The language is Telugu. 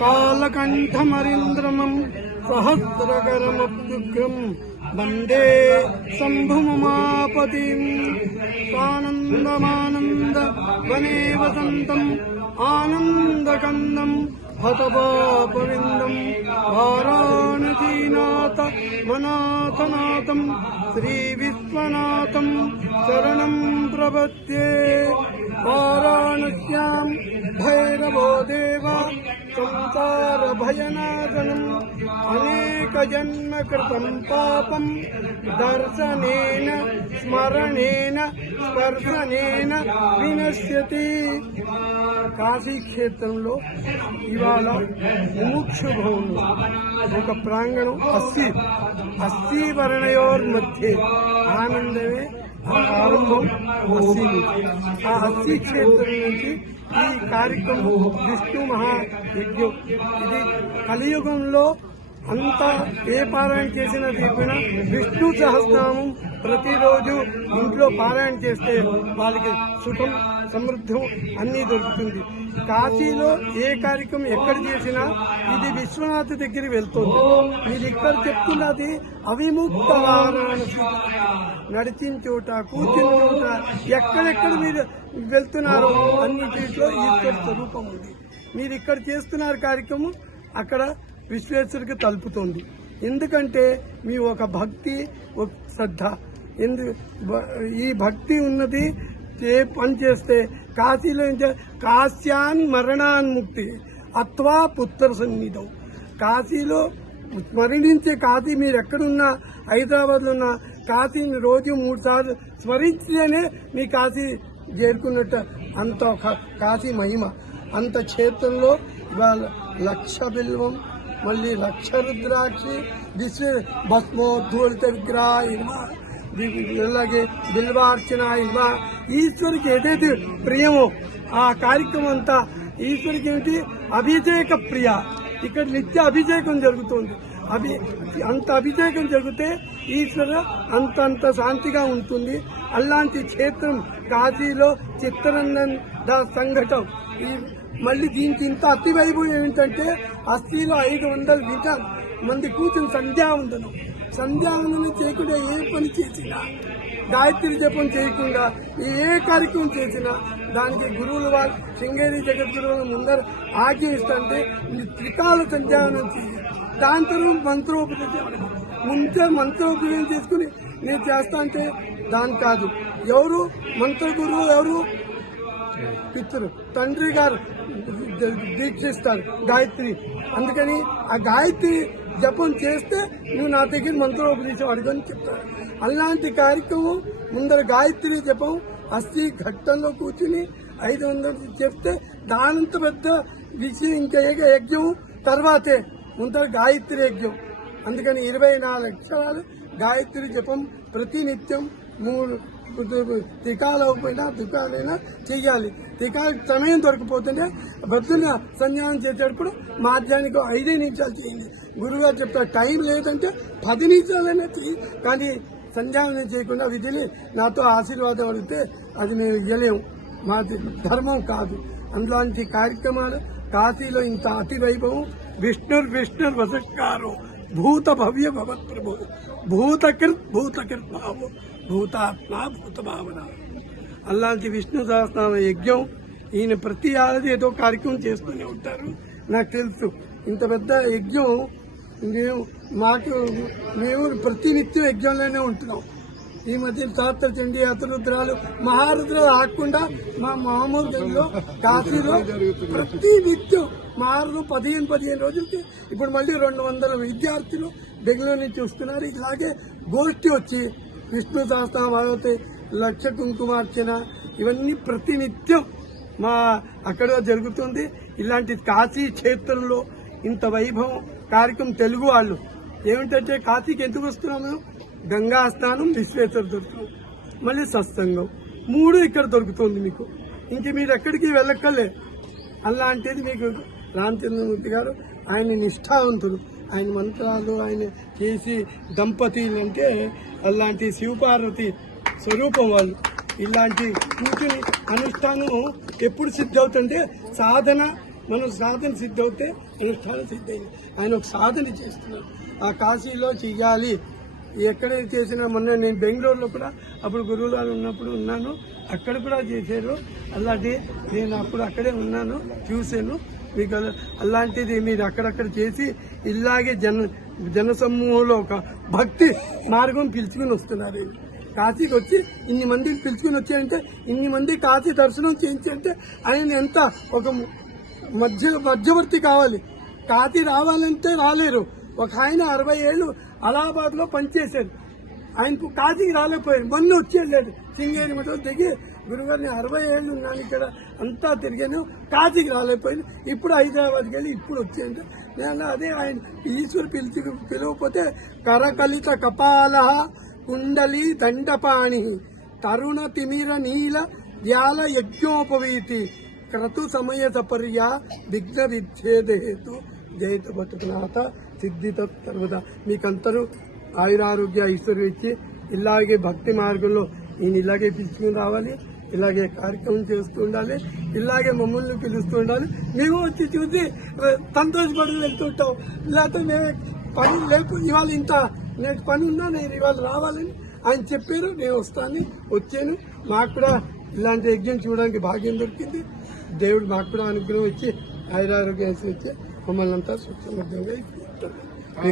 कालकण्ठमरिन्द्रमं सहस्रकरमब्दुग्रं वन्दे शम्भुममापतिं स्वानन्दमानन्दवने वसन्तम् आनन्दकन्दं हतपापविन्दं वाराणसीनाथ मनाथनाथं श्रीविश्वनाथं शरणं प्रपद्ये। वाराणस्यां भैरवो देव संसारभयनाशनम् अनेकजन्म कृतं पापं दर्शनेन स्मरणेन स्पर्शनेन विनश्यति। కాశీ క్షేత్రంలో ఇవాళ ముముక్షు భవనంలో ఒక ప్రాంగణం అస్థి వర్ణయోర్మధ్య ఆనందమే ఆరంభం అస్థి నుంచి. ఆ అస్థి క్షేత్రం నుంచి ఈ కార్యక్రమం విష్ణు మహాయజ్ఞం. ఇది కలియుగంలో అంతా ఏ పారాయణ చేసినా చెప్పినా విష్ణు సహస్రనామం ప్రతిరోజు ఇంట్లో పారాయణ చేస్తే వాళ్ళకి సుఖం సమృద్ధం అన్నీ దొరుకుతుంది. కాశీలో ఏ కార్యక్రమం ఎక్కడ చేసినా ఇది విశ్వనాథ్ దగ్గరికి వెళ్తుంది. మీరు ఇక్కడ చెప్తున్నది అవిముక్త వారాణసి. నడిచిన చోట కూర్చున్న చోట ఎక్కడెక్కడ మీరు వెళ్తున్నారో అన్నింటిలో ఈశ్వర స్వరూపం ఉంది. మీరు ఇక్కడ చేస్తున్నారు కార్యక్రమం అక్కడ విశ్వేశ్వరుడికి తలుపుతుంది. ఎందుకంటే మీ ఒక భక్తి ఒక శ్రద్ధ ఈ భక్తి ఉన్నది. ఏ పని చేస్తే కాశీలో కాశ్యాన్ మరణాన్ముక్తి అత్వా పుత్ర సన్నిధం. కాశీలో స్మరణించే కాశీ మీరు ఎక్కడున్నా హైదరాబాద్లో ఉన్న కాశీని రోజు 3 సార్లు స్మరించితేనే మీ కాశీ చేరుకున్నట్టు. అంత కాశీ మహిమ. అంత క్షేత్రంలో ఇవాళ 1,00,000 బిల్వం మళ్ళీ 1,00,000 రుద్రాక్షి భస్మోద్ధూళిత విగ్రహ ఇల్వా అలాగే బిల్వార్చన ఇల్వా. ఈశ్వరికి ఏదైతే ప్రియమో ఆ కార్యక్రమం అంతా ఈశ్వరికి ఏమిటి అభిషేక ప్రియ. ఇక్కడ నిత్య అభిషేకం జరుగుతుంది. అంత అభిషేకం జరిగితే ఈశ్వర అంత శాంతిగా ఉంటుంది. అలాంటి క్షేత్రం కాశీలో చిత్తరంజన్ సంఘటం. ఈ మళ్ళీ దీనికి ఇంత అతి వైభవం ఏంటంటే అస్థిలో 500 మంది కూర్చుని సంధ్యావందనం చేయకుండా ఏ పని చేసినా గాయత్రి జపం చేయకుండా ఏ కార్యక్రమం చేసినా దానికి గురువుల వారు శృంగేరి జగద్గురువుల ముందర ఆజ్ఞ ఇస్తుంటే త్రికాల సంధ్యావనం చేయాలి. దాని తర్వాత మంత్రోపదేశం ముందే మంత్రోపదేశం చేసుకుని నేను చేస్తా అంటే దాని కాదు. ఎవరు మంత్ర గురువు ఎవరు పితృ తండ్రి గారు దీక్షిస్తారు గాయత్రి. అందుకని ఆ గాయత్రి జపం చేస్తే నువ్వు నా దగ్గర మంత్రోపదేశం అడుగని చెప్తారు. అలాంటి కార్యక్రమం ముందర గాయత్రి జపం అస్థి ఘట్టంలో కూర్చుని 500 చెప్తే దానంత పెద్ద విషయం ఇంకా యజ్ఞం తర్వాతే ముందర గాయత్రి యజ్ఞం. అందుకని 24 అక్షరాలు గాయత్రి జపం ప్రతినిత్యం 3 త్రికాలైనా దుకాలైనా చెయ్యాలి. త్రికాలకు సమయం దొరకపోతుంటే భక్తుల సంధ్యానం చేసేటప్పుడు మాధ్యానికి 5 నిమిషాలు చేయండి. గురువుగారు చెప్తారు టైం లేదంటే 10 నిమిషాలైనా చెయ్యి, కానీ సంధ్యానం చేయకుండా విధిని నాతో ఆశీర్వాదం అడిగితే అది మేము ఇవ్వలేము, మాది ధర్మం కాదు. అందులాంటి కార్యక్రమాలు కాశీలో ఇంత అతి వైభవం. విష్ణుర్ వసత్కారో భూత భవ్య భవత్ ప్రభు భూతకృత్ భావో భూతాత్మ భూత భావన. అలాంటి విష్ణు సహస్రనామ యజ్ఞం ఈయన ప్రతి ఏడాది ఏదో కార్యక్రమం చేస్తూనే ఉంటారు. నాకు తెలుసు ఇంత పెద్ద యజ్ఞం మేము ప్రతినిత్యం యజ్ఞంలోనే ఉంటున్నాం. ఈ మధ్య శాస్త్ర చండీ అతరుద్రాలు మహారుద్రాలు ఆకుండా మా మామూలు గదిలో కాశీలో ప్రతి నిత్యం మహారుద్రం 15 రోజులకి ఇప్పుడు మళ్ళీ 200 విద్యార్థులు బెంగళూరు నుంచి వస్తున్నారు. ఇలాగే గోష్ఠి వచ్చి విష్ణు సహస్రనామ 1,00,000 కుంకుమార్చన ఇవన్నీ ప్రతినిత్యం మా అక్కడ జరుగుతుంది. ఇలాంటి కాశీ క్షేత్రంలో ఇంత వైభవం కార్యక్రమం తెలుగు వాళ్ళు ఏమిటంటే కాశీకి ఎందుకు వస్తున్నాము? గంగా స్నానం, విశ్వేశ్వర దర్శనం, మళ్ళీ సత్సంగం 3 ఇక్కడ దొరుకుతుంది మీకు. ఇంక మీరు ఎక్కడికి వెళ్ళక్కర్లే. అలాంటిది మీకు రామచంద్రమూర్తి గారు ఆయన నిష్ఠావంతుడు. ఆయన మంత్రాలు ఆయన చేసి దంపతులు అంటే అలాంటి శివపార్వతి స్వరూపం వాళ్ళు. ఇలాంటి కూర్చుని అనుష్ఠానం ఎప్పుడు సిద్ధవుతుంటే సాధన మనం సాధన సిద్ధవుతే అనుష్ఠానం సిద్ధమైంది. ఆయన ఒక సాధన చేస్తున్నారు. ఆ కాశీలో చెయ్యాలి. ఎక్కడైతే చేసినా మొన్న నేను బెంగళూరులో కూడా అప్పుడు గురువులు గారు ఉన్నప్పుడు ఉన్నాను, అక్కడ కూడా చేశారు. అలాంటి నేను అప్పుడు అక్కడే ఉన్నాను, చూశాను. మీకు అలాంటిది మీరు అక్కడక్కడ చేసి ఇలాగే జనసమూహంలో ఒక భక్తి మార్గం పిలుచుకుని వస్తున్నారు. కాశీకి వచ్చి ఇన్ని మందిని పిలుచుకుని వచ్చాయంటే, ఇన్ని మంది కాశీ దర్శనం చేయించారంటే ఆయన ఎంత ఒక మధ్యవర్తి కావాలి. కాశీ రావాలంటే రాలేరు. ఒక ఆయన 60 ఏళ్ళు అలహాబాద్ లో పనిచేశారు, ఆయనకు కాశీకి రాలేకపోయారు. మొన్న వచ్చేళ్ళాడు శృంగేరి మఠం దిగి, గురుగారిని 60 ఏళ్ళు ఉన్నాను ఇక్కడ, అంతా తిరిగాను, కాశీకి రాలేకపోయాను, ఇప్పుడు హైదరాబాద్కి వెళ్ళి ఇప్పుడు వచ్చాను. నేను అదే ఆయన ఈశ్వరు పిలవకపోతే కరకలిత కపాల కుండలి దండపాణి తరుణ తిమిర నీల వ్యాల యజ్ఞోపవీతి క్రతు సమయ సపర్య విఘ్న విచ్ఛేదేతు జయత బతుకునాథ సిద్ధిత సర్వదా. మీకందరూ ఆయురారోగ్య ఐశ్వర్యం ఇచ్చి ఇలాగే భక్తి మార్గంలో నేను ఇలాగే పిలుచుకుని రావాలి, ఇలాగే కార్యక్రమం చేస్తూ ఉండాలి, ఇలాగే మమ్మల్ని పిలుస్తూ ఉండాలి. మేము వచ్చి చూసి సంతోషపడి వెళ్తుంటాం. లేకపోతే మేము పని లేకు, ఇవాళ ఇంత నేను పని ఉన్నా నేను ఇవాళ రావాలని ఆయన చెప్పారు, నేను వచ్చాను. మాకు కూడా ఇలాంటి యజ్ఞం చూడడానికి భాగ్యం దొరికింది. దేవుడు మాకు కూడా అనుగ్రహం ఇచ్చి ఆయురారోగ్యం ఇచ్చి మమ్మల్ని అంతా సుఖంగా